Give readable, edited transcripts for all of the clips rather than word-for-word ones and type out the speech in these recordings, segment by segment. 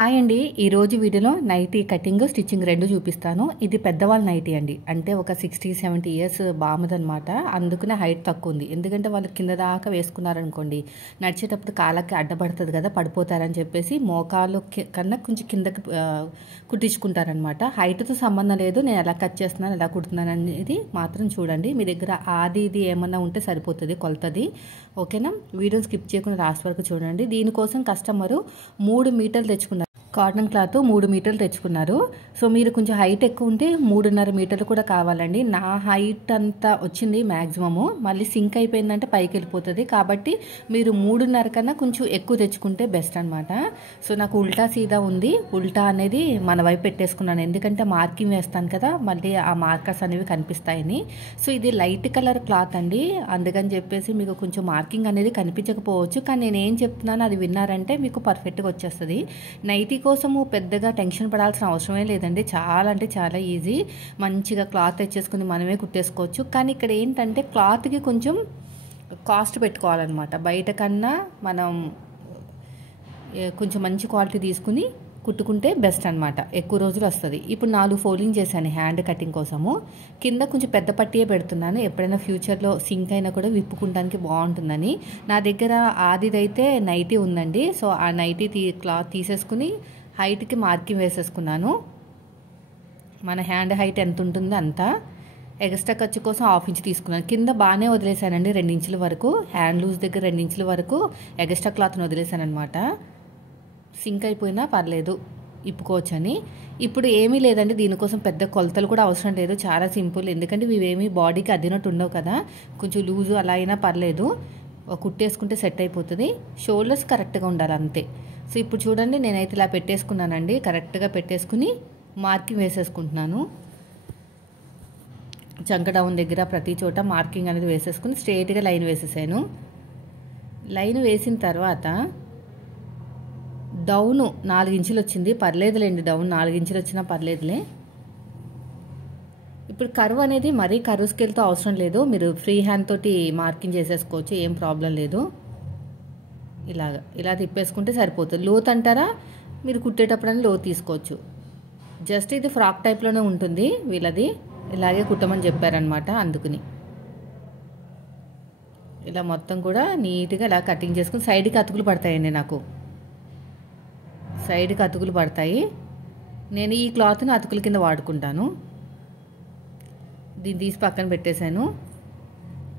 Hi అండి. ఈరోజు వీడియోలో నైటీ కటింగ్ స్టిచ్చింగ్ రెండు చూపిస్తాను. ఇది పెద్దవాళ్ళ నైటీ అండి. అంటే ఒక 60-70 ఇయర్స్ బామ్మదనమాట. అందుకనే హైట్ తక్కువ ఉంది. ఎందుకంటే వాళ్ళు కింద దాకా వేసుకున్నారనుకోండి, నడిచేటప్పుడు కాళ్ళకి అడ్డపడుతుంది కదా, పడిపోతారని చెప్పేసి మోకాలు కన్నా కొంచెం కిందకి కుట్టించుకుంటారనమాట. హైట్తో సంబంధం లేదు. నేను ఎలా కట్ చేస్తున్నాను, ఎలా కుడుతున్నాను అనేది మాత్రం చూడండి. మీ దగ్గర ఆది ఇది ఏమన్నా ఉంటే సరిపోతుంది కొలతది. ఓకేనా? వీడియో స్కిప్ చేయకుండా లాస్ట్ వరకు చూడండి. దీనికోసం కస్టమరు 3 మీటర్లు తెచ్చుకున్నారు. కాటన్ క్లాత్ 3 మీటర్లు తెచ్చుకున్నారు. సో మీరు కొంచెం హైట్ ఎక్కువ ఉంటే 3.5 మీటర్లు కూడా కావాలండి. నా హైట్ అంతా వచ్చింది మ్యాక్సిమము. మళ్ళీ సింక్ అయిపోయిందంటే పైకి వెళ్ళిపోతుంది. కాబట్టి మీరు 3.5 కన్నా కొంచెం ఎక్కువ తెచ్చుకుంటే బెస్ట్ అనమాట. సో నాకు ఉల్టా సీదా ఉంది. ఉల్టా అనేది మన వైపు పెట్టేసుకున్నాను. ఎందుకంటే మార్కింగ్ వేస్తాను కదా, మళ్ళీ ఆ మార్కర్స్ అనేవి కనిపిస్తాయని. సో ఇది లైట్ కలర్ క్లాత్ అండి. అందుకని చెప్పేసి మీకు కొంచెం మార్కింగ్ అనేది కనిపించకపోవచ్చు. కానీ నేను ఏం చెప్తున్నానో అది విన్నారంటే మీకు పర్ఫెక్ట్గా వచ్చేస్తుంది. నైటీ కోసము పెద్దగా టెన్షన్ పడాల్సిన అవసరమే లేదండి. చాలా అంటే చాలా ఈజీ. మంచిగా క్లాత్ తెచ్చేసుకుని మనమే కుట్టేసుకోవచ్చు. కానీ ఇక్కడ ఏంటంటే క్లాత్కి కొంచెం కాస్ట్ పెట్టుకోవాలన్నమాట. బయట కన్నా మనం కొంచెం మంచి క్వాలిటీ తీసుకుని కుట్టుకుంటే బెస్ట్ అనమాట. ఎక్కువ రోజులు వస్తుంది. ఇప్పుడు 4 ఫోల్డింగ్ చేశాను హ్యాండ్ కటింగ్ కోసము. కింద కొంచెం పెద్ద పట్టియే పెడుతున్నాను. ఎప్పుడైనా ఫ్యూచర్లో సింక్ అయినా కూడా విప్పుకుంటానికి బాగుంటుందని. నా దగ్గర ఆదిదైతే నైటీ ఉందండి. సో ఆ నైటీ క్లాత్ తీసేసుకుని హైట్కి మార్కింగ్ వేసేసుకున్నాను. మన హ్యాండ్ హైట్ ఎంత ఉంటుందో అంత. ఎక్స్ట్రా ఖర్చు కోసం 1/2 ఇంచ్ తీసుకున్నాను. కింద బాగానే వదిలేసానండి, 2 ఇంచుల వరకు. హ్యాండ్ లూజ్ దగ్గర 2 ఇంచుల వరకు ఎక్స్ట్రా క్లాత్ని వదిలేసాను అనమాట. సింక్ అయిపోయినా పర్లేదు, ఇప్పుకోవచ్చని. ఇప్పుడు ఏమీ లేదండి, దీనికోసం పెద్ద కొలతలు కూడా అవసరం లేదు. చాలా సింపుల్. ఎందుకంటే ఇవేమీ బాడీకి అద్దినట్టు ఉండవు కదా. కొంచెం లూజు అలా అయినా పర్లేదు, కుట్టేసుకుంటే సెట్ అయిపోతుంది. షోల్డర్స్ కరెక్ట్గా ఉండాలి అంతే. సో ఇప్పుడు చూడండి, నేనైతే ఇలా పెట్టేసుకున్నానండి. కరెక్ట్గా పెట్టేసుకుని మార్కింగ్ వేసేసుకుంటున్నాను. చంక డౌన్ దగ్గర ప్రతి చోట మార్కింగ్ అనేది వేసేసుకుని స్ట్రైట్గా లైన్ వేసేసాను. లైన్ వేసిన తర్వాత డౌను 4 ఇంచులు వచ్చింది. పర్లేదులేండి, డౌన్ 4 ఇంచులు వచ్చినా పర్లేదులే. ఇప్పుడు కర్వ్ అనేది మరీ కర్వ్ స్కేల్తో అవసరం లేదు. మీరు ఫ్రీ హ్యాండ్ తోటి మార్కింగ్ చేసేసుకోవచ్చు, ఏం ప్రాబ్లం లేదు. ఇలా తిప్పేసుకుంటే సరిపోతుంది. లోత్ అంటారా, మీరు కుట్టేటప్పుడని లోత్ తీసుకోవచ్చు. జస్ట్ ఇది ఫ్రాక్ టైప్లోనే ఉంటుంది వీళ్ళది. ఇలాగే కుట్టమని చెప్పారనమాట. అందుకుని ఇలా మొత్తం కూడా నీట్గా ఇలా కటింగ్ చేసుకుని సైడ్కి అతుకులు పడతాయండి. నాకు సైడ్కి అతుకులు పడతాయి. నేను ఈ క్లాత్ని అతుకుల కింద వాడుకుంటాను. దీన్ని తీసి పక్కన పెట్టేశాను.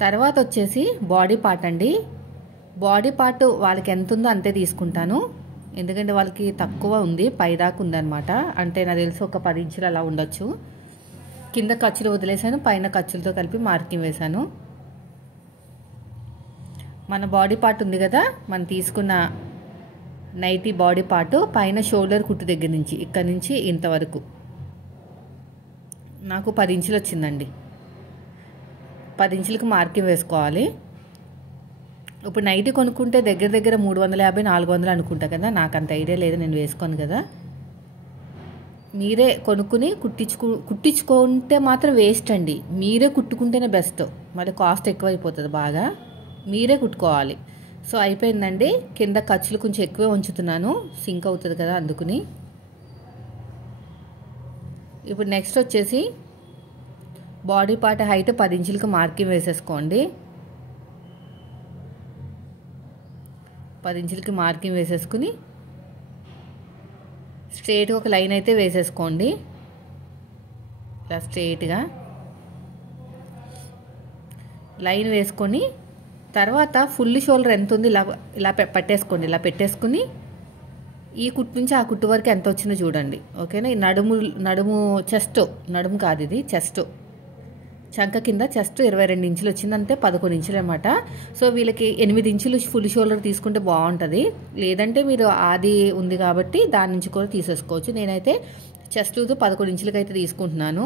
తర్వాత వచ్చేసి బాడీ పార్ట్ అండి. బాడీ పార్ట్ వాళ్ళకి ఎంత ఉందో అంతే తీసుకుంటాను. ఎందుకంటే వాళ్ళకి తక్కువ ఉంది, పైదాకా ఉందన్నమాట. అంటే నాకు తెలిసి ఒక 10 ఇంచులు అలా ఉండొచ్చు. కింద ఖర్చులు వదిలేసాను, పైన ఖర్చులతో కలిపి మార్కింగ్ వేశాను. మన బాడీ పార్ట్ ఉంది కదా, మనం తీసుకున్న నైటీ బాడీ పార్ట్ పైన షోల్డర్ కుట్టు దగ్గర నుంచి ఇక్కడ నుంచి ఇంతవరకు నాకు 10 ఇంచులు వచ్చిందండి. 10 ఇంచులకు మార్కింగ్ వేసుకోవాలి. ఇప్పుడు నైటీ కొనుక్కుంటే దగ్గర 350-400 అనుకుంటా కదా. నాకు అంత ఐడియా లేదు, నేను వేసుకోను కదా. మీరే కొనుక్కుని కుట్టించుకుంటే మాత్రం వేస్ట్ అండి. మీరే కుట్టుకుంటేనే బెస్ట్. మళ్ళీ కాస్ట్ ఎక్కువైపోతుంది బాగా. మీరే కుట్టుకోవాలి. సో అయిపోయిందండి. కింద ఖర్చులు కొంచెం ఎక్కువే ఉంచుతున్నాను, సింక్ అవుతుంది కదా అందుకుని. ఇప్పుడు నెక్స్ట్ వచ్చేసి బాడీ పార్ట్ హైట్ 10 ఇంచులకు మార్కింగ్ వేసేసుకోండి. 10 ఇంచులకి మార్కింగ్ వేసేసుకుని స్ట్రైట్గా ఒక లైన్ అయితే వేసేసుకోండి. ఇలా స్ట్రైట్గా లైన్ వేసుకొని తర్వాత ఫుల్ షోల్డర్ ఎంత ఉంది ఇలా పట్టేసుకోండి. ఇలా పెట్టేసుకుని ఈ కుట్టు నుంచి ఆ కుట్టు వరకు ఎంత వచ్చిందో చూడండి. ఓకేనా? ఈ నడుము నడుము కాదు, ఇది చెస్ట్. చంక కింద చెస్ట్ 22 ఇంచులు వచ్చిందంటే 11 ఇంచులు అనమాట. సో వీళ్ళకి 8 ఇంచులు ఫుల్ షోల్డర్ తీసుకుంటే బాగుంటుంది. లేదంటే మీరు ఆది ఉంది కాబట్టి దాని నుంచి కూడా తీసేసుకోవచ్చు. నేనైతే చెస్ట్ 11 ఇంచులకి అయితే తీసుకుంటున్నాను.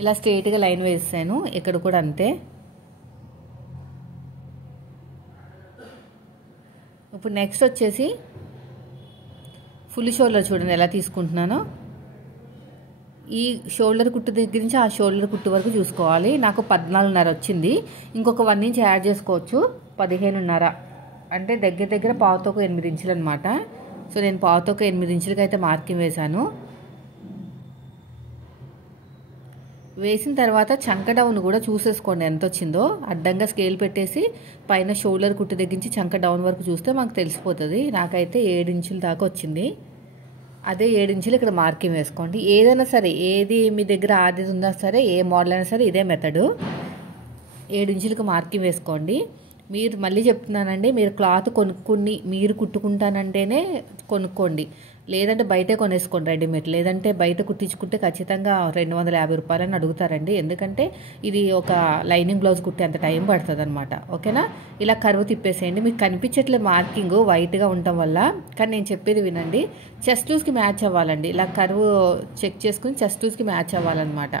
ఇలా స్ట్రైట్గా లైన్ వేసాను. ఇక్కడ కూడా అంతే. ఇప్పుడు నెక్స్ట్ వచ్చేసి ఫుల్ షోల్డర్ చూడండి ఎలా తీసుకుంటున్నానో. ఈ షోల్డర్ కుట్టు దగ్గర నుంచి ఆ షోల్డర్ కుట్టు వరకు చూసుకోవాలి. నాకు 14.5 వచ్చింది. ఇంకొక 1 ఇంచ్ యాడ్ చేసుకోవచ్చు, 15.5. అంటే దగ్గర దగ్గర పావుతోక 8 ఇంచులు అనమాట. సో నేను పావుతోక 8 ఇంచులకి అయితే మార్కింగ్ వేశాను. వేసిన తర్వాత చంక డౌన్ కూడా చూసేసుకోండి ఎంత వచ్చిందో. అడ్డంగా స్కేల్ పెట్టేసి పైన షోల్డర్ కుట్టు తగ్గించి చంక డౌన్ వరకు చూస్తే మాకు తెలిసిపోతుంది. నాకైతే 7 ఇంచుల దాకా వచ్చింది. అదే 7 ఇంచులు ఇక్కడ మార్కింగ్ వేసుకోండి. ఏదైనా సరే, ఏది మీ దగ్గర ఆది ఉందా సరే, ఏ మోడల్ అయినా సరే ఇదే మెథడు. 7 ఇంచులకు మార్కింగ్ వేసుకోండి. మీరు మళ్ళీ చెప్తున్నానండి, మీరు క్లాత్ కొనుక్కుని మీరు కుట్టుకుంటానంటేనే కొనుక్కోండి, లేదంటే బయటే కొనేసుకోండి రెడీమేడ్. లేదంటే బయట కుట్టించుకుంటే ఖచ్చితంగా 250 రూపాయలని అడుగుతారండి. ఎందుకంటే ఇది ఒక లైనింగ్ బ్లౌజ్ కుట్టే అంత టైం పడుతుంది అనమాట. ఓకేనా? ఇలా కరువు తిప్పేసేయండి. మీకు కనిపించట్లే మార్కింగ్ వైట్గా ఉండటం వల్ల, కానీ నేను చెప్పేది వినండి. చెస్ట్ లూజ్కి మ్యాచ్ అవ్వాలండి. ఇలా కరువు చెక్ చేసుకుని చెస్ట్ లూజ్కి మ్యాచ్ అవ్వాలన్నమాట.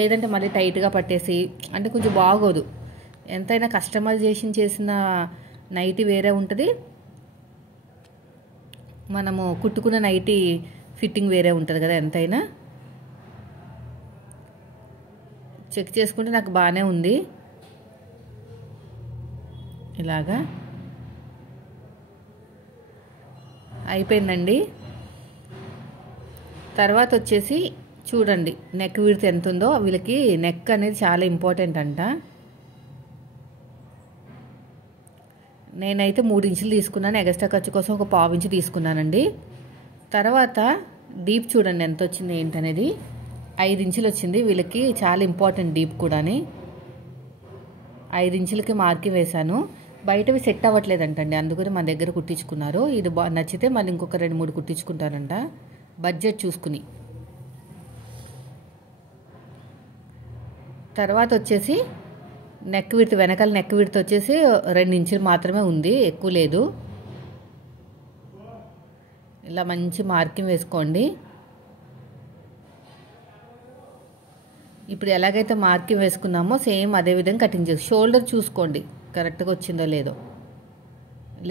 లేదంటే మళ్ళీ టైట్గా పట్టేసి అంటే కొంచెం బాగోదు. ఎంతైనా కస్టమైజేషన్ చేసిన నైటీ వేరే ఉంటుంది, మనము కుట్టుకున్న నైటీ ఫిట్టింగ్ వేరే ఉంటుంది కదా. ఎంతైనా చెక్ చేసుకుంటే నాకు బాగానే ఉంది. ఇలాగా అయిపోయిందండి. తర్వాత వచ్చేసి చూడండి నెక్ విడ్త్ ఎంత ఉందో. వీళ్ళకి నెక్ అనేది చాలా ఇంపార్టెంట్ అంట. నేనైతే 3 ఇంచులు తీసుకున్నాను. ఎగస్ట్రా ఖర్చు కోసం ఒక 1/2 ఇంచు తీసుకున్నానండి. తర్వాత డీప్ చూడండి ఎంత వచ్చింది ఏంటనేది. 5 ఇంచులు వచ్చింది. వీళ్ళకి చాలా ఇంపార్టెంట్ డీప్ కూడాని. 5 ఇంచులకి మార్కింగ్ వేశాను. బయటవి సెట్ అవ్వట్లేదంటండి, అందుకని మన దగ్గర కుట్టించుకున్నారు. ఇది నచ్చితే మళ్ళీ ఇంకొక 2-3 కుట్టించుకుంటారంట బడ్జెట్ చూసుకుని. తర్వాత వచ్చేసి నెక్ విడ్త్, వెనకాల నెక్ విడ్త్ వచ్చేసి 2 ఇంచులు మాత్రమే ఉంది, ఎక్కువ లేదు. ఇలా మంచి మార్కింగ్ వేసుకోండి. ఇప్పుడు ఎలాగైతే మార్కింగ్ వేసుకున్నామో సేమ్ అదే విధంగా కటింగ్ చేసి షోల్డర్ చూసుకోండి కరెక్ట్గా వచ్చిందో లేదో.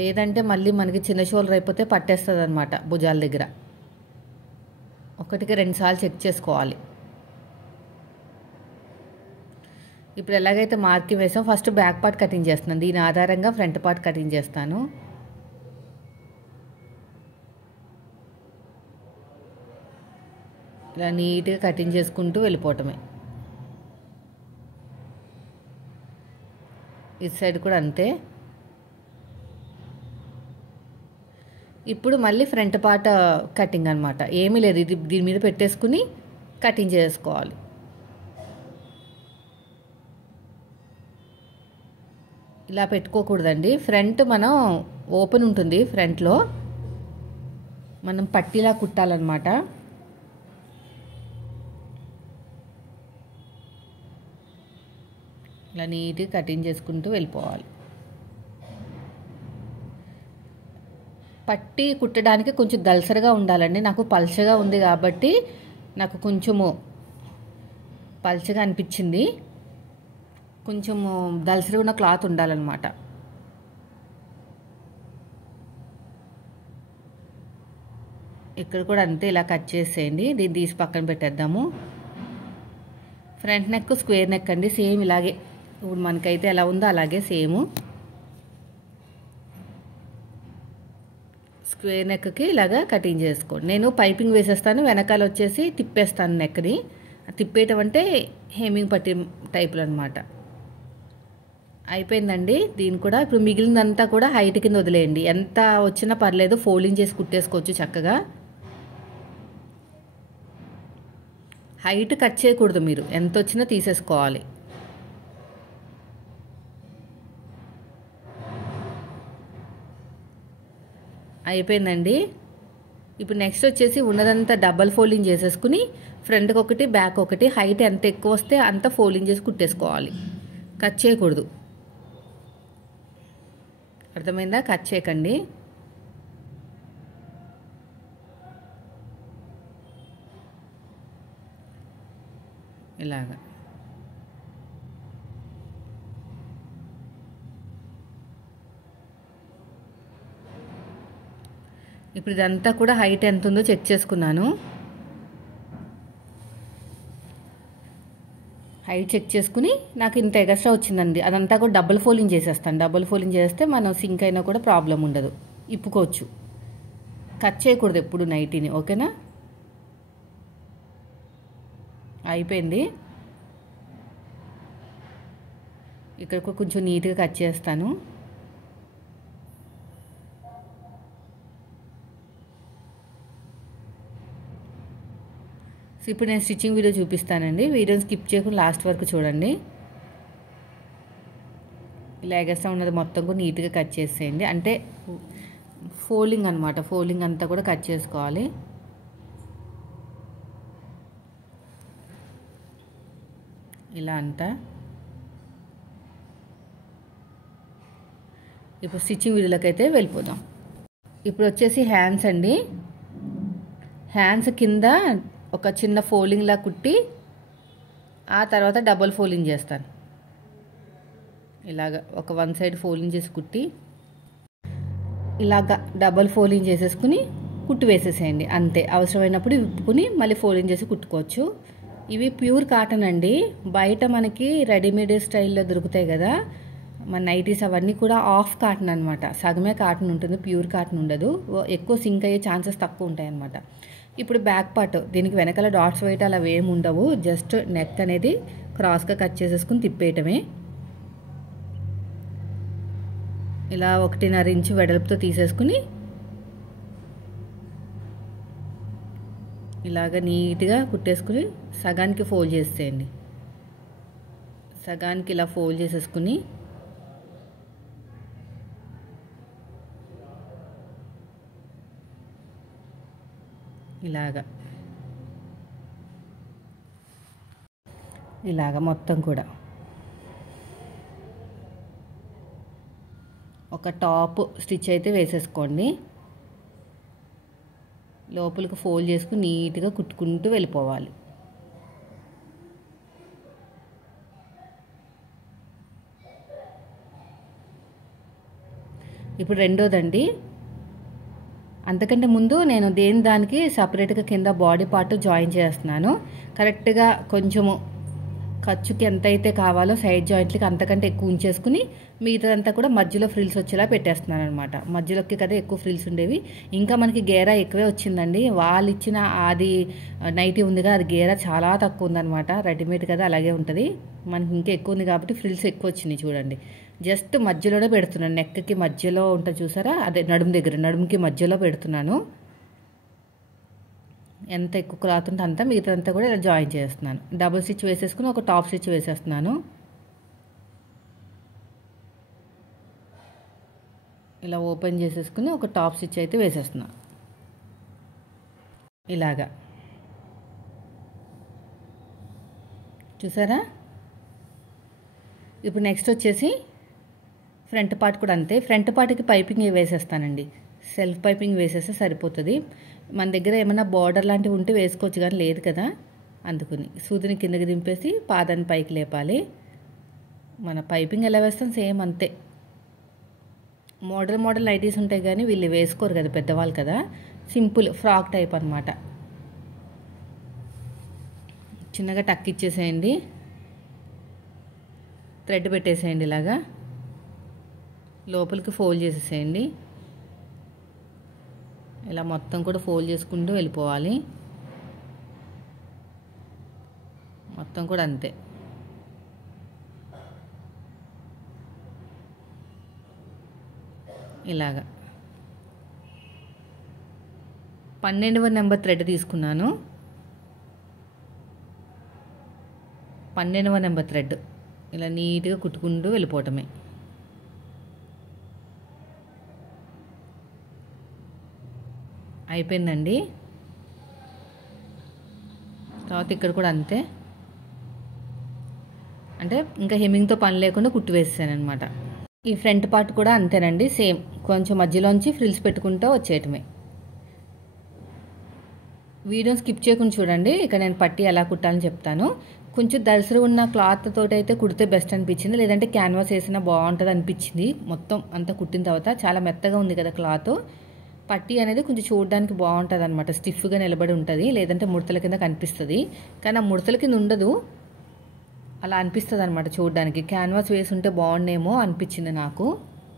లేదంటే మళ్ళీ మనకి చిన్న షోల్డర్ అయిపోతే పట్టేస్తుంది అనమాట భుజాల దగ్గర. 1కి 2 సార్లు చెక్ చేసుకోవాలి. ఇప్పుడు ఎలాగైతే మార్కింగ్ వేసాం, ఫస్ట్ బ్యాక్ పార్ట్ కటింగ్ చేస్తున్నాను. దీని ఆధారంగా ఫ్రంట్ పార్ట్ కటింగ్ చేస్తాను. ఇలా నీట్గా కటింగ్ చేసుకుంటూ వెళ్ళిపోవటమే. ఇటు సైడ్ కూడా అంతే. ఇప్పుడు మళ్ళీ ఫ్రంట్ పార్ట్ కటింగ్ అనమాట. ఏమీ లేదు, ఇది దీని మీద పెట్టేసుకుని కటింగ్ చేసుకోవాలి. ఇలా పెట్టుకోకూడదండి. ఫ్రంట్ మనం ఓపెన్ ఉంటుంది, ఫ్రంట్లో మనం పట్టీలా కుట్టాలన్నమాట. ఇలా నీట్గా కటింగ్ చేసుకుంటూ వెళ్ళిపోవాలి. పట్టీ కుట్టడానికి కొంచెం దలసరిగా ఉండాలండి. నాకు పల్చగా ఉంది కాబట్టి నాకు కొంచెము పల్చగా అనిపించింది. కొంచెము దలసరిగా ఉన్న క్లాత్ ఉండాలన్నమాట. ఇక్కడ కూడా అంతే, ఇలా కట్ చేసేయండి. దీన్ని తీసి పక్కన పెట్టేద్దాము. ఫ్రంట్ నెక్ స్క్వేర్ నెక్ అండి, సేమ్ ఇలాగే ఇప్పుడు మనకైతే ఎలా ఉందో అలాగే సేమ్ స్క్వేర్ నెక్కి ఇలాగా కటింగ్ చేసుకోండి. నేను పైపింగ్ వేసేస్తాను, వెనకాల వచ్చేసి తిప్పేస్తాను నెక్ని. తిప్పేయటం అంటే హెమ్మింగ్ పట్టి టైపులు అనమాట. అయిపోయిందండి. దీని కూడా ఇప్పుడు మిగిలినంతా కూడా హైట్ కింద వదిలేయండి. ఎంత వచ్చినా పర్లేదు, ఫోల్డింగ్ చేసి కుట్టేసుకోవచ్చు చక్కగా. హైట్ కట్ చేయకూడదు, మీరు ఎంత వచ్చినా తీసేసుకోవాలి. అయిపోయిందండి. ఇప్పుడు నెక్స్ట్ వచ్చేసి ఉన్నదంతా డబల్ ఫోల్డింగ్ చేసేసుకుని ఫ్రంట్కి ఒకటి బ్యాక్ ఒకటి, హైట్ ఎంత ఎక్కువ వస్తే అంత ఫోల్డింగ్ చేసి కుట్టేసుకోవాలి. కట్ చేయకూడదు, అర్థమైందా? కట్ చేయకండి. ఇలాగా ఇప్పుడు ఇదంతా కూడా హైట్ ఎంత ఉందో చెక్ చేసుకున్నాను. హైట్ చెక్ చేసుకుని నాకు ఇంత ఎక్స్ట్రా వచ్చిందండి, అదంతా కూడా డబుల్ ఫోల్డింగ్ చేసేస్తాను. డబుల్ ఫోల్డింగ్ చేస్తే మనం సింక్ అయినా కూడా ప్రాబ్లం ఉండదు, ఇప్పుకోవచ్చు. కట్ చేయకూడదు ఎప్పుడు నైటీని, ఓకేనా? అయిపోయింది. ఇక్కడ కొంచెం నీట్గా కట్ చేస్తాను. సో ఇప్పుడు నేను స్టిచ్చింగ్ వీడియో చూపిస్తానండి. వీడియోని స్కిప్ చేయకుండా లాస్ట్ వరకు చూడండి. ఇలా ఎగస్ట్రా ఉన్నది మొత్తం కూడా నీట్గా కట్ చేసేయండి. అంటే ఫోల్డింగ్ అనమాట, ఫోల్డింగ్ అంతా కూడా కట్ చేసుకోవాలి. ఇలా అంతా. ఇప్పుడు స్టిచ్చింగ్ వీడియోలోకి అయితే వెళ్ళిపోదాం. ఇప్పుడు వచ్చేసి హ్యాండ్స్ అండి. హ్యాండ్స్ కింద ఒక చిన్న ఫోల్డింగ్లా కుట్టి ఆ తర్వాత డబుల్ ఫోల్డింగ్ చేస్తాను. ఇలాగ ఒక వన్ సైడ్ ఫోల్డింగ్ చేసి కుట్టి ఇలాగ డబుల్ ఫోల్డింగ్ చేసేసుకుని కుట్టు వేసేసేయండి అంతే. అవసరమైనప్పుడు విప్పుకుని మళ్ళీ ఫోల్డింగ్ చేసి కుట్టుకోవచ్చు. ఇవి ప్యూర్ కాటన్ అండి. బయట మనకి రెడీమేడ్ స్టైల్లో దొరుకుతాయి కదా మన నైటీస్, అవన్నీ కూడా ఆఫ్ కాటన్ అనమాట. సగమే కాటన్ ఉంటుంది, ప్యూర్ కాటన్ ఉండదు. ఎక్కువ సింక్ అయ్యే ఛాన్సెస్ తక్కువ ఉంటాయి అనమాట. ఇప్పుడు బ్యాక్ పార్ట్, దీనికి వెనకాల డాట్స్ వేయటం అలా ఏమి ఉండవు. జస్ట్ నెక్ అనేది క్రాస్గా కట్ చేసేసుకుని తిప్పేయటమే. ఇలా 1.5 ఇంచు వెడల్పుతో తీసేసుకుని ఇలాగ నీట్గా కుట్టేసుకుని సగానికి ఫోల్డ్ చేసేయండి. సగానికి ఇలా ఫోల్డ్ చేసేసుకుని ఇలాగ మొత్తం కూడా ఒక టాప్ స్టిచ్ అయితే వేసేసుకోండి. లోపలికి ఫోల్డ్ చేసుకుని నీట్గా కుట్టుకుంటూ వెళ్ళిపోవాలి. ఇప్పుడు రెండోదండి. అంతకంటే ముందు నేను దానికి సపరేట్గా కింద బాడీ పార్ట్ జాయిన్ చేస్తున్నాను. కరెక్ట్గా కొంచెము ఖర్చుకి ఎంత అయితే కావాలో సైడ్ జాయింట్లకి అంతకంటే ఎక్కువ ఉంచేసుకుని మిగతాదంతా కూడా మధ్యలో ఫ్రిల్స్ వచ్చేలా పెట్టేస్తున్నాను అనమాట. మధ్యలోకి కదా ఎక్కువ ఫ్రిల్స్ ఉండేవి. ఇంకా మనకి గేరా ఎక్కువే వచ్చిందండి. వాళ్ళు ఇచ్చిన అది నైటీ ఉందిగా, అది గేరా చాలా తక్కువ ఉందనమాట. రెడీమేడ్ కదా అలాగే ఉంటుంది. మనకి ఇంకా ఎక్కువ ఉంది కాబట్టి ఫ్రిల్స్ ఎక్కువ వచ్చినాయి చూడండి. జస్ట్ మధ్యలోనే పెడుతున్నాను, నెక్కి మధ్యలో ఉంటుంది చూసారా, అదే నడుము దగ్గర, నడుముకి మధ్యలో పెడుతున్నాను. ఎంత ఎక్కువ క్లాత్ ఉంటే అంతా, మిగతాదంతా కూడా ఇలా జాయిన్ చేస్తున్నాను. డబుల్ స్టిచ్ వేసేసుకుని ఒక టాప్ స్టిచ్ వేసేస్తున్నాను. ఇలా ఓపెన్ చేసేసుకుని ఒక టాప్ స్టిచ్ అయితే వేసేస్తున్నాను ఇలాగా. చూసారా? ఇప్పుడు నెక్స్ట్ వచ్చేసి ఫ్రంట్ పార్ట్ కూడా అంతే. ఫ్రంట్ పార్ట్కి పైపింగ్ వేసేస్తానండి. సెల్ఫ్ పైపింగ్ వేసేస్తే సరిపోతుంది. మన దగ్గర ఏమైనా బార్డర్ లాంటివి ఉంటే వేసుకోవచ్చు, కానీ లేదు కదా, అందుకుని సూదిని కిందకి దింపేసి పాదాన్ని పైకి లేపాలి. మన పైపింగ్ ఎలా వేస్తాం సేమ్ అంతే. మోడల్ నైటీస్ ఉంటాయి కానీ వీళ్ళు వేసుకోరు కదా, పెద్దవాళ్ళు కదా. సింపుల్ ఫ్రాక్ టైప్ అనమాట. చిన్నగా టక్ ఇచ్చేసేయండి, థ్రెడ్ పెట్టేసేయండి. ఇలాగా లోపలికి ఫోల్డ్ చేసేసేయండి. ఇలా మొత్తం కూడా ఫోల్డ్ చేసుకుంటూ వెళ్ళిపోవాలి. మొత్తం కూడా అంతే. ఇలాగా 12వ నెంబర్ థ్రెడ్ తీసుకున్నాను. 12వ నెంబర్ థ్రెడ్ ఇలా నీట్గా కుట్టుకుంటూ వెళ్ళిపోవటమే. అయిపోయిందండి. తర్వాత ఇక్కడ కూడా అంతే. అంటే ఇంకా హెమ్మింగ్తో పని లేకుండా కుట్టు వేసేసాను అనమాట. ఈ ఫ్రంట్ పార్ట్ కూడా అంతేనండి, సేమ్. కొంచెం మధ్యలోంచి ఫ్రిల్స్ పెట్టుకుంటూ వచ్చేయటమే. వీడియోని స్కిప్ చేయకుండా చూడండి. ఇక నేను పట్టి ఎలా కుట్టాలని చెప్తాను. కొంచెం దలసరి ఉన్న క్లాత్ తోటి అయితే కుడితే బెస్ట్ అనిపించింది, లేదంటే క్యాన్వాస్ వేసినా బాగుంటుంది అనిపించింది. మొత్తం అంతా కుట్టిన తర్వాత చాలా మెత్తగా ఉంది కదా క్లాత్. పట్టి అనేది కొంచెం చూడడానికి బాగుంటుంది అనమాట, స్టిఫ్గా నిలబడి ఉంటుంది. లేదంటే ముడతల కింద కనిపిస్తుంది, కానీ ఆ ముడతల కింద ఉండదు. అలా అనిపిస్తుంది అనమాట చూడడానికి. క్యాన్వాస్ వేసి ఉంటే బాగుండేమో అనిపించింది నాకు.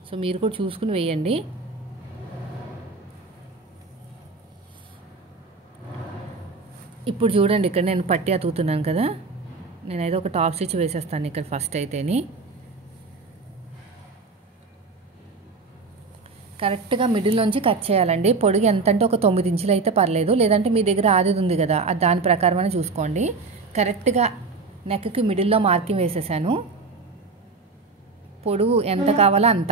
సో మీరు కూడా చూసుకుని వేయండి. ఇప్పుడు చూడండి, ఇక్కడ నేను పట్టి అతుకుతున్నాను కదా, నేనైతే ఒక టాప్ స్టిచ్ వేసేస్తాను ఇక్కడ ఫస్ట్ అయితేని. కరెక్ట్గా మిడిల్లోంచి కట్ చేయాలండి. పొడుగు ఎంత అంటే ఒక 9 ఇంచులు అయితే పర్లేదు, లేదంటే మీ దగ్గర ఆది ఉంది కదా దాని ప్రకారమైన చూసుకోండి. కరెక్ట్గా నెక్కి మిడిల్లో మార్కింగ్ వేసేసాను. పొడుగు ఎంత కావాలో అంత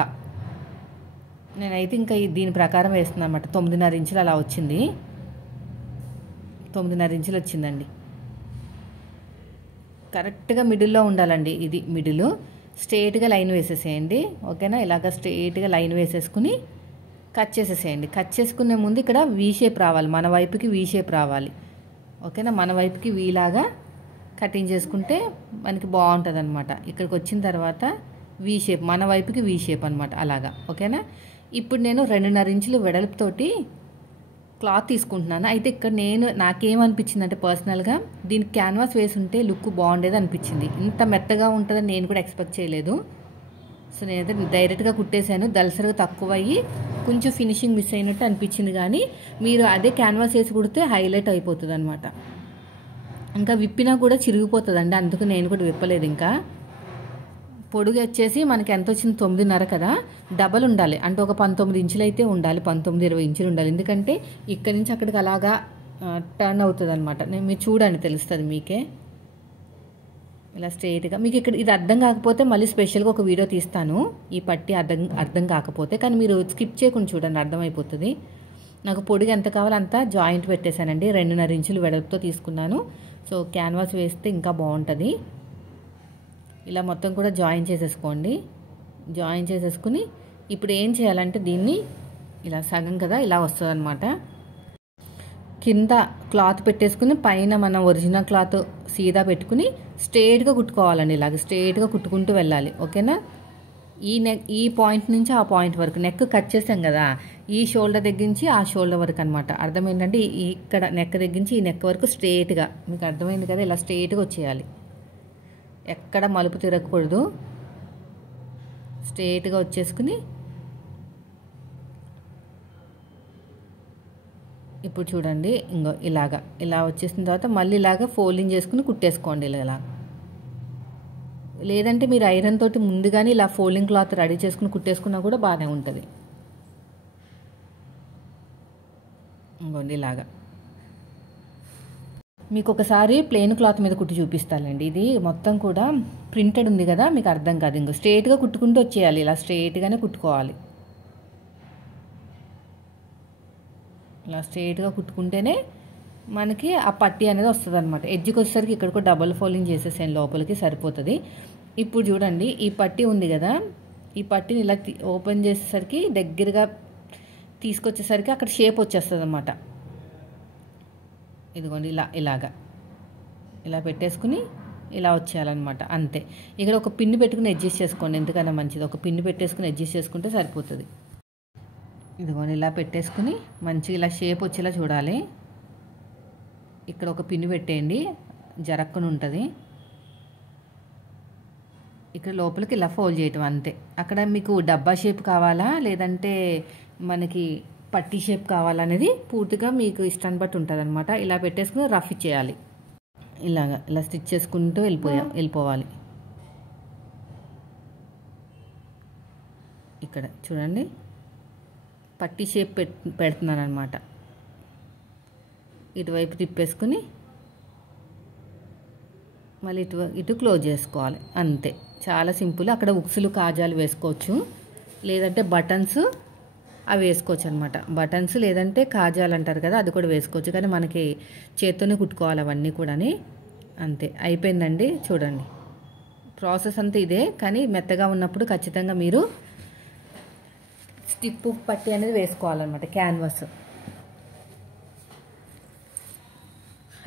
నేనైతే ఇంకా దీని ప్రకారం వేస్తున్నాను అనమాట. 9.5 ఇంచులు అలా వచ్చింది. 9.5 ఇంచులు వచ్చిందండి. కరెక్ట్గా మిడిల్లో ఉండాలండి. ఇది మిడిల్. స్ట్రైట్గా లైన్ వేసేసేయండి. ఓకేనా? ఇలాగ స్ట్రైట్గా లైన్ వేసేసుకుని కట్ చేసేసేయండి. కట్ చేసుకునే ముందు ఇక్కడ వీ షేప్ రావాలి, మన వైపుకి వీ షేప్ రావాలి. ఓకేనా? మన వైపుకి వీలాగా కటింగ్ చేసుకుంటే మనకి బాగుంటుంది అనమాట. ఇక్కడికి వచ్చిన తర్వాత వీ షేప్, మన వైపుకి వీ షేప్ అనమాట, అలాగా. ఓకేనా? ఇప్పుడు నేను 2.5 ఇంచులు వెడల్పుతోటి క్లాత్ తీసుకుంటున్నాను. అయితే ఇక్కడ నాకేమనిపించింది అంటే పర్సనల్గా దీనికి క్యాన్వాస్ వేసి ఉంటే లుక్ బాగుండేది అనిపించింది. ఇంత మెత్తగా ఉంటుందని నేను కూడా ఎక్స్పెక్ట్ చేయలేదు. సో నేనైతే డైరెక్ట్గా కుట్టేశాను. దలసరిగా తక్కువ అయ్యి కొంచెం ఫినిషింగ్ మిస్ అయినట్టు అనిపించింది. కానీ మీరు అదే క్యాన్వాస్ వేసి కుడితే హైలైట్ అయిపోతుంది అనమాట. ఇంకా విప్పినా కూడా చిరిగిపోతుందండి, అందుకు నేను కూడా విప్పలేదు. ఇంకా పొడుగు వచ్చేసి మనకి ఎంత వచ్చింది? 9.5 కదా, డబల్ ఉండాలి. అంటే ఒక 19 ఇంచులు అయితే ఉండాలి, 19-20 ఇంచులు ఉండాలి. ఎందుకంటే ఇక్కడి నుంచి అక్కడికి అలాగా టర్న్ అవుతుంది అనమాట. మీరు చూడండి, తెలుస్తుంది మీకే. ఇలా స్ట్రైట్గా మీకు ఇక్కడ ఇది అర్థం కాకపోతే మళ్ళీ స్పెషల్గా ఒక వీడియో తీస్తాను, ఈ పట్టి అర్థం కాకపోతే. కానీ మీరు స్కిప్ చేయకుండా చూడండి, అర్థమైపోతుంది. నాకు పొడుగు ఎంత కావాలో అంత జాయింట్ పెట్టేశానండి. 2.5 ఇంచులు వెడల్పుతో తీసుకున్నాను. సో క్యాన్వాస్ వేస్తే ఇంకా బాగుంటుంది. ఇలా మొత్తం కూడా జాయిన్ చేసేసుకోండి. జాయిన్ చేసేసుకుని ఇప్పుడు ఏం చేయాలంటే దీన్ని ఇలా సగం కదా ఇలా వస్తుంది అనమాట. కింద క్లాత్ పెట్టేసుకుని పైన మన ఒరిజినల్ క్లాత్ సీదా పెట్టుకుని స్ట్రైట్గా కుట్టుకోవాలండి. ఇలాగ స్ట్రైట్గా కుట్టుకుంటూ వెళ్ళాలి. ఓకేనా? ఈ పాయింట్ నుంచి ఆ పాయింట్ వరకు నెక్ కట్ చేసాం కదా, ఈ షోల్డర్ దగ్గర నుంచి ఆ షోల్డర్ వరకు అనమాట. అర్థమైందంటే ఇక్కడ నెక్ దగ్గర నుంచి ఈ నెక్ వరకు స్ట్రైట్గా, మీకు అర్థమైంది కదా, ఇలా స్ట్రైట్గా వచ్చేయాలి. ఎక్కడ మలుపు తిరగకూడదు. స్ట్రైట్గా వచ్చేసుకుని ఇప్పుడు చూడండి, ఇంకో ఇలా వచ్చేసిన తర్వాత మళ్ళీ ఇలాగా ఫోల్డింగ్ చేసుకుని కుట్టేసుకోండి ఇలా. లేదంటే మీరు ఐరన్ తోటి ముందుగానే ఇలా ఫోల్డింగ్ క్లాత్ రెడీ చేసుకుని కుట్టేసుకున్నా కూడా బాగానే ఉంటుంది. ఇంకోండి ఇలాగా. మీకు ఒకసారి ప్లెయిన్ క్లాత్ మీద కుట్టి చూపిస్తానండి. ఇది మొత్తం కూడా ప్రింటెడ్ ఉంది కదా, మీకు అర్థం కాదు. ఇంకో స్ట్రైట్గా కుట్టుకుంటూ వచ్చేయాలి, ఇలా స్ట్రైట్గానే కుట్టుకోవాలి. ఇలా స్ట్రైట్గా కుట్టుకుంటేనే మనకి ఆ పట్టి అనేది వస్తుంది అనమాట. ఎడ్జ్కి వచ్చేసరికి ఇక్కడ కూడా డబల్ ఫోల్డింగ్ చేసేసాను, లోపలికి సరిపోతుంది. ఇప్పుడు చూడండి, ఈ పట్టి ఉంది కదా, ఈ పట్టిని ఇలా ఓపెన్ చేసేసరికి దగ్గరగా తీసుకొచ్చేసరికి అక్కడ షేప్ వచ్చేస్తుంది అనమాట. ఇదిగోండి ఇలా పెట్టేసుకుని ఇలా వచ్చేయాలన్నమాట. అంతే. ఇక్కడ ఒక పిన్ను పెట్టుకుని అడ్జస్ట్ చేసుకోండి, ఎందుకన్నా మంచిది. ఒక పిన్ను పెట్టేసుకుని అడ్జస్ట్ చేసుకుంటే సరిపోతుంది. ఇదిగోండి ఇలా పెట్టేసుకుని మంచిగా ఇలా షేప్ వచ్చేలా చూడాలి. ఇక్కడ ఒక పిన్ను పెట్టేయండి, జరక్కుని ఉంటుంది. ఇక్కడ లోపలికి ఇలా ఫోల్డ్ చేయటం అంతే. అక్కడ మీకు డబ్బా షేప్ కావాలా లేదంటే మనకి పట్టీ షేప్ కావాలనేది పూర్తిగా మీకు ఇష్టాన్ని బట్టి ఉంటుంది అనమాట. ఇలా పెట్టేసుకుని రఫ్ ఇచ్చేయాలి. ఇలా స్టిచ్ చేసుకుంటూ వెళ్ళిపోవాలి. ఇక్కడ చూడండి, పట్టీ షేప్ పెడుతున్నాను అనమాట. ఇటువైపు తిప్పేసుకుని మళ్ళీ ఇటు క్లోజ్ చేసుకోవాలి. అంతే, చాలా సింపుల్. అక్కడ ఉక్సులు కాజాలు వేసుకోవచ్చు, లేదంటే బటన్స్ అవి వేసుకోవచ్చు అనమాట. బటన్స్ లేదంటే కాజాలు అంటారు కదా, అది కూడా వేసుకోవచ్చు. కానీ మనకి చేత్తోనే కుట్టుకోవాలి అవన్నీ కూడా. అంతే, అయిపోయిందండి. చూడండి, ప్రాసెస్ అంతా ఇదే. కానీ మెత్తగా ఉన్నప్పుడు ఖచ్చితంగా మీరు స్టిప్ పట్టి అనేది వేసుకోవాలన్నమాట, క్యాన్వాస్.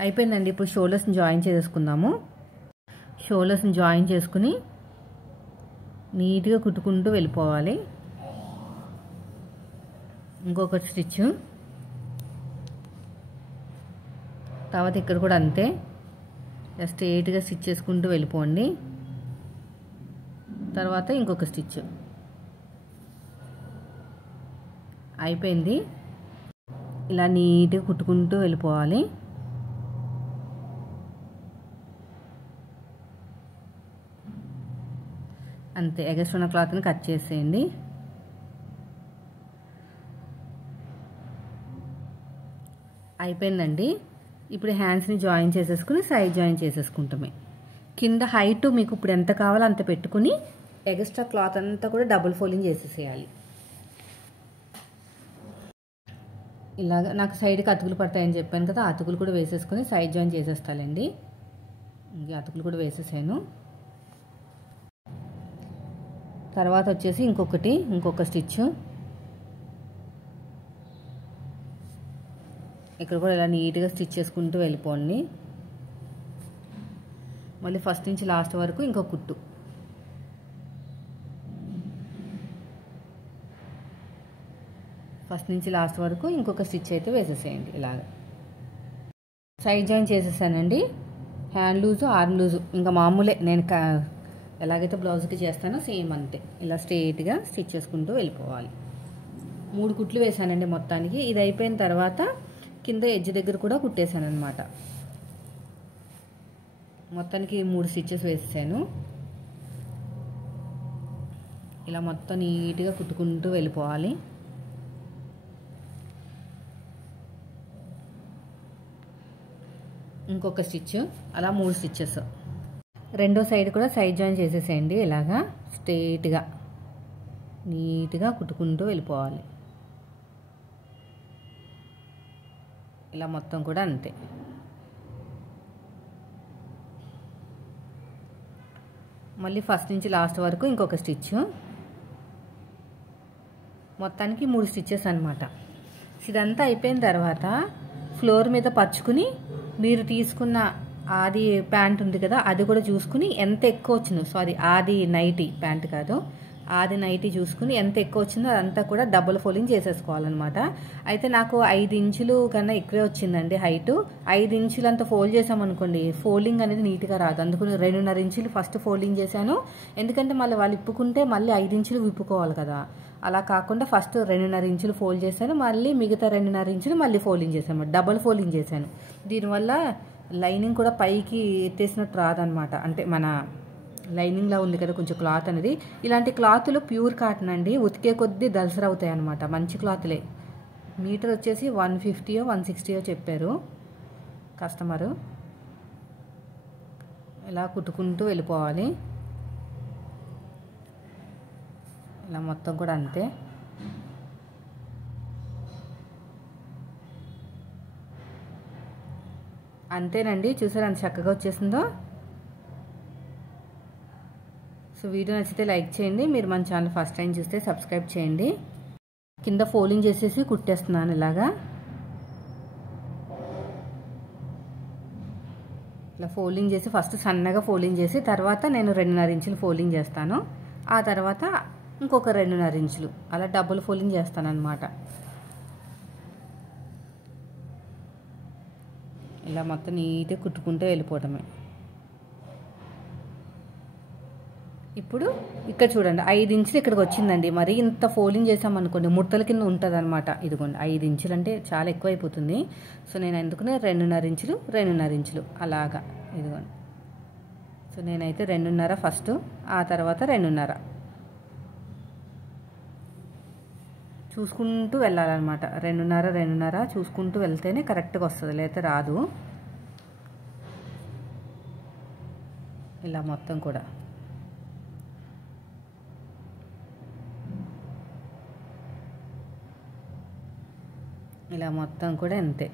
అయిపోయిందండి. ఇప్పుడు షోల్డర్స్ని జాయిన్ చేసుకుందాము. షోల్డర్స్ని జాయిన్ చేసుకుని నీట్గా కుట్టుకుంటూ వెళ్ళిపోవాలి. ఇంకొక స్టిచ్, తర్వాత ఇక్కడ కూడా అంతే. స్ట్రైట్గా స్టిచ్ చేసుకుంటూ వెళ్ళిపోండి. తర్వాత ఇంకొక స్టిచ్ అయిపోయింది. ఇలా నీట్గా కుట్టుకుంటూ వెళ్ళిపోవాలి. అంతే, ఎగస్ట్రా ఉన్న క్లాత్ని కట్ చేసేయండి. అయిపోయిందండి. ఇప్పుడు హ్యాండ్స్ని జాయిన్ చేసేసుకుని సైడ్ జాయిన్ చేసేసుకుంటామే. కింద హైట్ మీకు ఇప్పుడు ఎంత కావాలో అంత పెట్టుకుని ఎగస్ట్రా క్లాత్ అంతా కూడా డబుల్ ఫోల్డింగ్ చేసేసేయాలి. ఇలాగ నాకు సైడ్కి అతుకులు పడతాయని చెప్పాను కదా, అతుకులు కూడా వేసేసుకొని సైడ్ జాయిన్ చేసేస్తానండి. ఇంకా అతుకులు కూడా వేసేసాను. తర్వాత వచ్చేసి ఇంకొక స్టిచ్ ఇక్కడ కూడా ఇలా నీట్గా స్టిచ్ చేసుకుంటూ వెళ్ళిపోండి. మళ్ళీ ఫస్ట్ నుంచి లాస్ట్ వరకు ఇంకొక కుట్టు. ఫస్ట్ నుంచి లాస్ట్ వరకు ఇంకొక స్టిచ్ అయితే వేసేసేయండి. ఇలాగ సైడ్ జాయిన్ చేసేసానండి. హ్యాండ్ లూజు, ఆర్మ్ లూజు ఇంకా మామూలే, నేను ఎలాగైతే బ్లౌజ్కి చేస్తానో సేమ్ అంతే. ఇలా స్ట్రైట్గా స్టిచ్ చేసుకుంటూ వెళ్ళిపోవాలి. 3 కుట్లు వేసానండి మొత్తానికి. ఇది అయిపోయిన తర్వాత కింద ఎడ్జ్ దగ్గర కూడా కుట్టేశాను అనమాట. మొత్తానికి 3 స్టిచెస్ వేసాను. ఇలా మొత్తం నీట్గా కుట్టుకుంటూ వెళ్ళిపోవాలి. ఇంకొక స్టిచ్, అలా 3 స్టిచెస్. రెండో సైడ్ కూడా సైడ్ జాయిన్ చేసేసేయండి. ఇలాగా స్ట్రైట్గా నీట్గా కుట్టుకుంటూ వెళ్ళిపోవాలి. ఇలా మొత్తం కూడా అంతే. మళ్ళీ ఫస్ట్ నుంచి లాస్ట్ వరకు ఇంకొక స్టిచ్. మొత్తానికి 3 స్టిచెస్ అనమాట. ఇదంతా అయిపోయిన తర్వాత ఫ్లోర్ మీద పరుచుకుని మీరు తీసుకున్న ఆది ప్యాంట్ ఉంది కదా, అది కూడా చూసుకుని ఎంత ఎక్కువ వచ్చిందో, సారీ ఆది నైటీ ప్యాంట్ కాదు, ఆది నైటీ చూసుకుని ఎంత ఎక్కువ వచ్చిందో అదంతా కూడా డబుల్ ఫోల్డింగ్ చేసేసుకోవాలన్నమాట. అయితే నాకు 5 ఇంచులు కన్నా ఎక్కువే వచ్చిందండి హైటు. 5 ఇంచులు అంత ఫోల్డ్ చేసామనుకోండి, ఫోల్డింగ్ అనేది నీట్గా రాదు. అందుకని 2.5 ఇంచులు ఫస్ట్ ఫోల్డింగ్ చేశాను. ఎందుకంటే మళ్ళీ వాళ్ళు ఇప్పుకుంటే మళ్ళీ 5 ఇంచులు విప్పుకోవాలి కదా, అలా కాకుండా ఫస్ట్ 2.5 ఇంచులు ఫోల్డ్ చేశాను. మళ్ళీ మిగతా 2.5 ఇంచులు మళ్ళీ ఫోల్డింగ్ చేశాను, డబుల్ ఫోల్డింగ్ చేశాను. దీనివల్ల లైనింగ్ కూడా పైకి ఎత్తేసినట్టు రాదనమాట. అంటే మన లైనింగ్లా ఉంది కదా కొంచెం క్లాత్ అనేది. ఇలాంటి క్లాతులు ప్యూర్ కాటన్ అండి, ఉతికే కొద్దీ దల్సర్ అవుతాయి అనమాట. మంచి క్లాత్లే. మీటర్ వచ్చేసి 150 160 చెప్పారు కస్టమరు. ఇలా కుట్టుకుంటూ వెళ్ళిపోవాలి. ఇలా మొత్తం కూడా అంతే. అంతేనండి, చూసారా అంత చక్కగా వచ్చేసిందో. సో వీడియో నచ్చితే లైక్ చేయండి. మీరు మన ఛానల్ ఫస్ట్ టైం చూస్తే సబ్స్క్రైబ్ చేయండి. కింద ఫోల్డింగ్ చేసేసి కుట్టేస్తున్నాను ఇలాగా. ఇలా ఫోల్డింగ్ చేసి ఫస్ట్ సన్నగా ఫోల్డింగ్ చేసి తర్వాత నేను 2.5 ఇంచులు ఫోల్డింగ్ చేస్తాను. ఆ తర్వాత ఇంకొక 2.5 ఇంచులు అలా డబుల్ ఫోల్డింగ్ చేస్తాను అనమాట. ఇలా మొత్తం నీట్గా కుట్టుకుంటూ వెళ్ళిపోవడమే. ఇప్పుడు ఇక్కడ చూడండి 5 ఇంచులు ఇక్కడికి వచ్చిందండి. మరి ఇంత ఫోల్డింగ్ చేసామనుకోండి ముడతల కింద ఉంటుంది అనమాట. ఇదిగోండి 5 ఇంచులు అంటే చాలా ఎక్కువైపోతుంది. సో నేను ఎందుకునే 2.5 ఇంచులు 2.5 ఇంచులు అలాగా. ఇదిగోండి. సో నేనైతే 2.5 ఫస్ట్, ఆ తర్వాత 2.5 చూసుకుంటూ వెళ్ళాలన్నమాట. 2.5 చూసుకుంటూ వెళ్తేనే కరెక్ట్గా వస్తుంది, లేకపోతే రాదు. ఇలా మొత్తం కూడా ఇలా మొత్తం కూడా అంతే.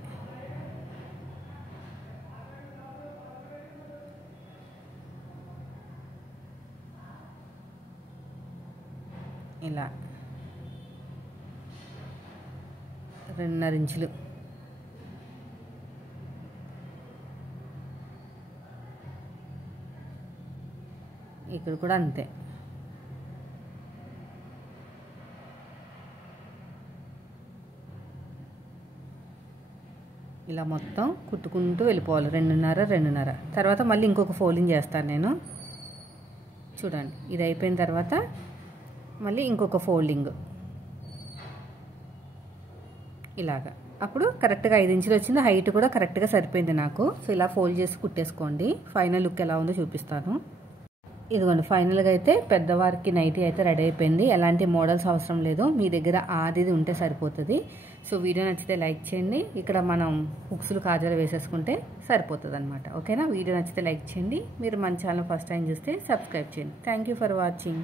ఇలా 2.5 ఇంచులు. ఇక్కడ కూడా అంతే. ఇలా మొత్తం కుట్టుకుంటూ వెళ్ళిపోవాలి, 2.5 తర్వాత మళ్ళీ ఇంకొక ఫోల్డింగ్ చేస్తాను నేను. చూడండి, ఇది అయిపోయిన తర్వాత మళ్ళీ ఇంకొక ఫోల్డింగ్ ఇలాగా. అప్పుడు కరెక్ట్గా 5 ఇంచులు వచ్చింది, హైట్ కూడా కరెక్ట్గా సరిపోయింది నాకు. సో ఇలా ఫోల్డ్ చేసి కుట్టేసుకోండి. ఫైనల్ లుక్ ఎలా ఉందో చూపిస్తాను. ఇదిగోండి, ఫైనల్గా అయితే పెద్దవారికి నైటీ అయితే రెడీ అయిపోయింది. ఎలాంటి మోడల్స్ అవసరం లేదు, మీ దగ్గర ఆది ఉంటే సరిపోతుంది. సో వీడియో నచ్చితే లైక్ చేయండి. ఇక్కడ మనం హుక్స్లు కాజాలు వేసేసుకుంటే సరిపోతుంది అనమాట. ఓకేనా? వీడియో నచ్చితే లైక్ చేయండి. మీరు మన ఛానల్ ఫస్ట్ టైం చూస్తే సబ్స్క్రైబ్ చేయండి. Thank you for watching.